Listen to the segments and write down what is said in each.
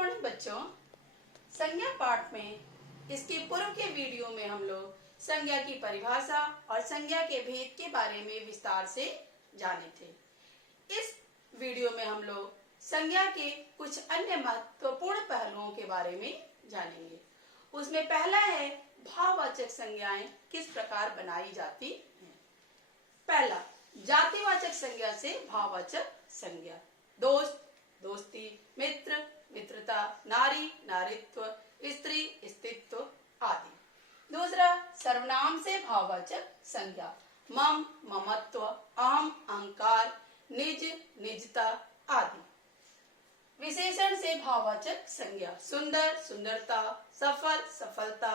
Morning बच्चों। संज्ञा पाठ में इसके पूर्व के वीडियो में हम लोग संज्ञा की परिभाषा और संज्ञा के भेद के बारे में विस्तार से जाने थे। इस वीडियो में हम लोग संज्ञा के कुछ अन्य महत्वपूर्ण पहलुओं के बारे में जानेंगे। उसमें पहला है भाववाचक संज्ञाएं किस प्रकार बनाई जाती हैं। पहला, जातिवाचक संज्ञा से भाववाचक संज्ञा। दोस्त, दोस्ती, मित्र, मित्रता, नारी, नारीत्व, स्त्री, स्त्रीत्व आदि। दूसरा, सर्वनाम से भाववाचक संज्ञा। मम, ममत्व, अहम, अहंकार, निज, निजता आदि। विशेषण से भाववाचक संज्ञा। सुंदर, सुंदरता, सफल, सफलता,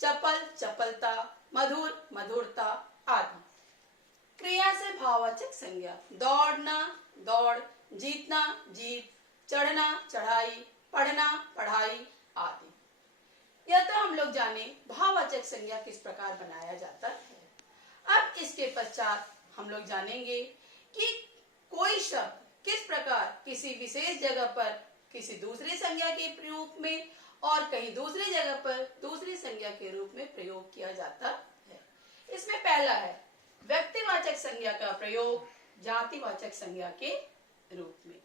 चपल, चपलता, मधुर, मधुरता आदि। क्रिया से भाववाचक संज्ञा। दौड़ना, दौड़, जीतना, जीत, चढ़ना, चढ़ाई, पढ़ना, पढ़ाई आदि। यह तो हम लोग जाने भाववाचक संज्ञा किस प्रकार बनाया जाता है। अब इसके पश्चात हम लोग जानेंगे कि कोई शब्द किस प्रकार किसी विशेष जगह पर किसी दूसरी संज्ञा के रूप में और कहीं दूसरी जगह पर दूसरी संज्ञा के रूप में प्रयोग किया जाता है। इसमें पहला है व्यक्तिवाचक संज्ञा का प्रयोग जातिवाचक संज्ञा के रूप में।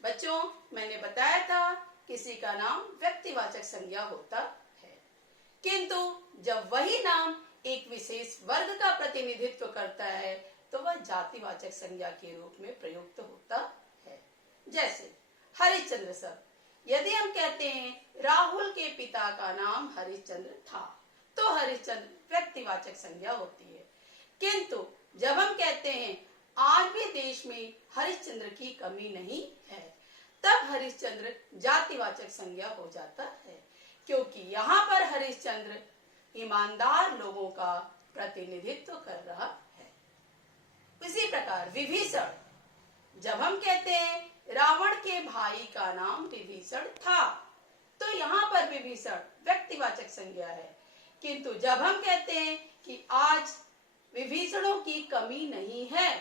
बच्चों, मैंने बताया था किसी का नाम व्यक्तिवाचक संज्ञा होता है, किंतु जब वही नाम एक विशेष वर्ग का प्रतिनिधित्व करता है तो वह जातिवाचक संज्ञा के रूप में प्रयुक्त होता है। जैसे हरिश्चंद्र सर, यदि हम कहते हैं राहुल के पिता का नाम हरिश्चंद्र था तो हरिश्चंद्र व्यक्तिवाचक संज्ञा होती है, किंतु जब हम कहते हैं आज भी देश में हरिश्चंद्र की कमी नहीं है तब हरिश्चंद्र जातिवाचक संज्ञा हो जाता है, क्योंकि यहाँ पर हरिश्चंद्र ईमानदार लोगों का प्रतिनिधित्व कर रहा है। इसी प्रकार विभीषण, जब हम कहते हैं रावण के भाई का नाम विभीषण था तो यहाँ पर विभीषण व्यक्तिवाचक संज्ञा है, किंतु जब हम कहते हैं कि आज विभीषणों की कमी नहीं है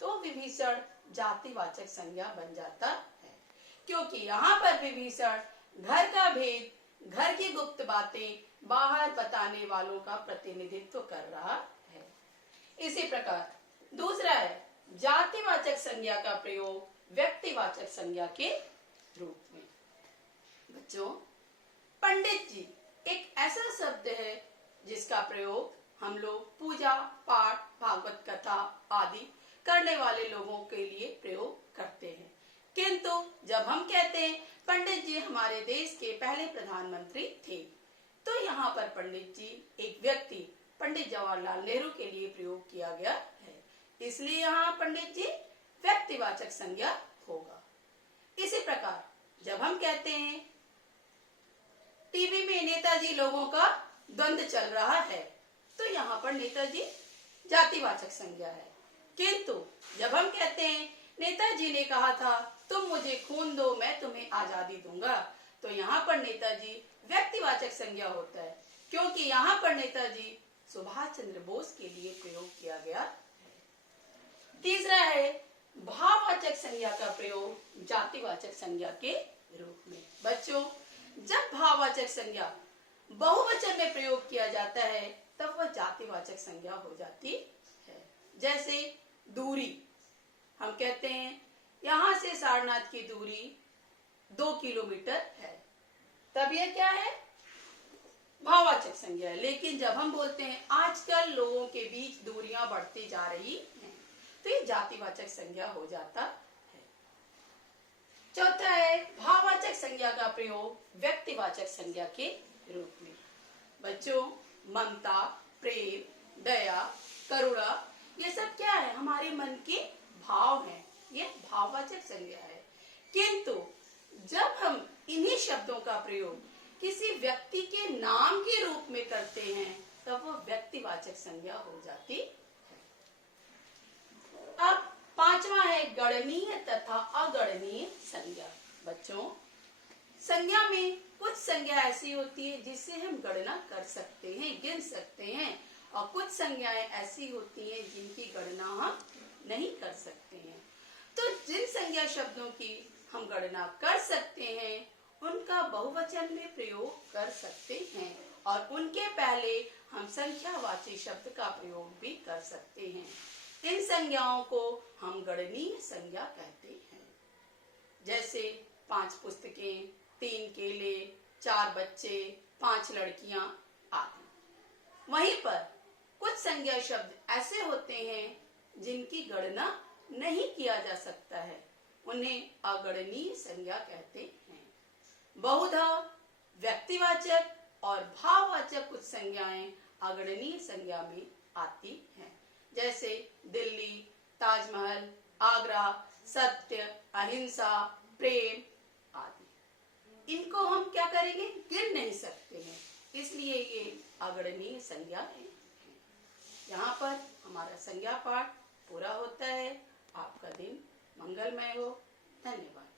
तो विभीषण जातिवाचक संज्ञा बन जाता है, क्योंकि यहाँ पर विभीषण घर का भेद, घर की गुप्त बातें बाहर बताने वालों का प्रतिनिधित्व कर रहा है। इसी प्रकार दूसरा है जातिवाचक संज्ञा का प्रयोग व्यक्तिवाचक संज्ञा के रूप में। बच्चों, पंडित जी एक ऐसा शब्द है जिसका प्रयोग हम लोग पूजा पाठ, भागवत कथा आदि करने वाले लोगों के लिए प्रयोग करते हैं, किंतु जब हम कहते हैं पंडित जी हमारे देश के पहले प्रधानमंत्री थे तो यहाँ पर पंडित जी एक व्यक्ति पंडित जवाहरलाल नेहरू के लिए प्रयोग किया गया है, इसलिए यहाँ पंडित जी व्यक्तिवाचक संज्ञा होगा। इसी प्रकार जब हम कहते हैं टीवी में नेताजी लोगों का द्वंद्व चल रहा है तो यहाँ पर नेताजी जातिवाचक संज्ञा है, किंतु जब हम कहते हैं नेताजी ने कहा था तुम मुझे खून दो मैं तुम्हें आजादी दूंगा तो यहाँ पर नेताजी व्यक्तिवाचक संज्ञा होता है, क्योंकि यहाँ पर नेताजी सुभाष चंद्र बोस के लिए प्रयोग किया गया है। तीसरा है भाववाचक संज्ञा का प्रयोग जातिवाचक संज्ञा के रूप में। बच्चों, जब भाववाचक संज्ञा बहुवचन में प्रयोग किया जाता है तब वह जातिवाचक संज्ञा हो जाती है। जैसे दूरी, हम कहते हैं यहाँ से सारनाथ की दूरी 2 किलोमीटर है, तब यह क्या है? भाववाचक संज्ञा है। लेकिन जब हम बोलते हैं आजकल लोगों के बीच दूरियां बढ़ती जा रही हैं तो ये जातिवाचक संज्ञा हो जाता है। चौथा है भाववाचक संज्ञा का प्रयोग व्यक्तिवाचक संज्ञा के रूप में। बच्चों, ममता, प्रेम, दया, करुणा ये सब क्या है? हमारे मन के भाव हैं, ये भाववाचक संज्ञा है, किंतु जब हम इन्हीं शब्दों का प्रयोग किसी व्यक्ति के नाम के रूप में करते हैं तब वो व्यक्तिवाचक संज्ञा हो जाती है। अब पांचवा है गणनीय तथा अगणनीय संज्ञा। बच्चों, संज्ञा में कुछ संज्ञा ऐसी होती है जिससे हम गणना कर सकते हैं, गिन सकते हैं, और कुछ संज्ञाएं ऐसी होती हैं जिनकी गणना हम नहीं कर सकते हैं। तो जिन संज्ञा शब्दों की हम गणना कर सकते हैं उनका बहुवचन में प्रयोग कर सकते हैं और उनके पहले हम संख्यावाची शब्द का प्रयोग भी कर सकते हैं। इन संज्ञाओं को हम गणनीय संज्ञा कहते हैं। जैसे 5 पुस्तकें, 3 केले, 4 बच्चे, 5 लड़कियां आदि। वहीं पर कुछ संज्ञा शब्द ऐसे होते हैं जिनकी गणना नहीं किया जा सकता है, उन्हें अगणनीय संज्ञा कहते हैं। बहुधा व्यक्तिवाचक और भाववाचक कुछ संज्ञाएं अगणनीय संज्ञा में आती हैं। जैसे दिल्ली, ताजमहल, आगरा, सत्य, अहिंसा, प्रेम आदि। इनको हम क्या करेंगे, गिन नहीं सकते हैं, इसलिए ये अगणनीय संज्ञा है। यहाँ पर हमारा संज्ञा पाठ पूरा होता है। आपका दिन मंगलमय हो। धन्यवाद।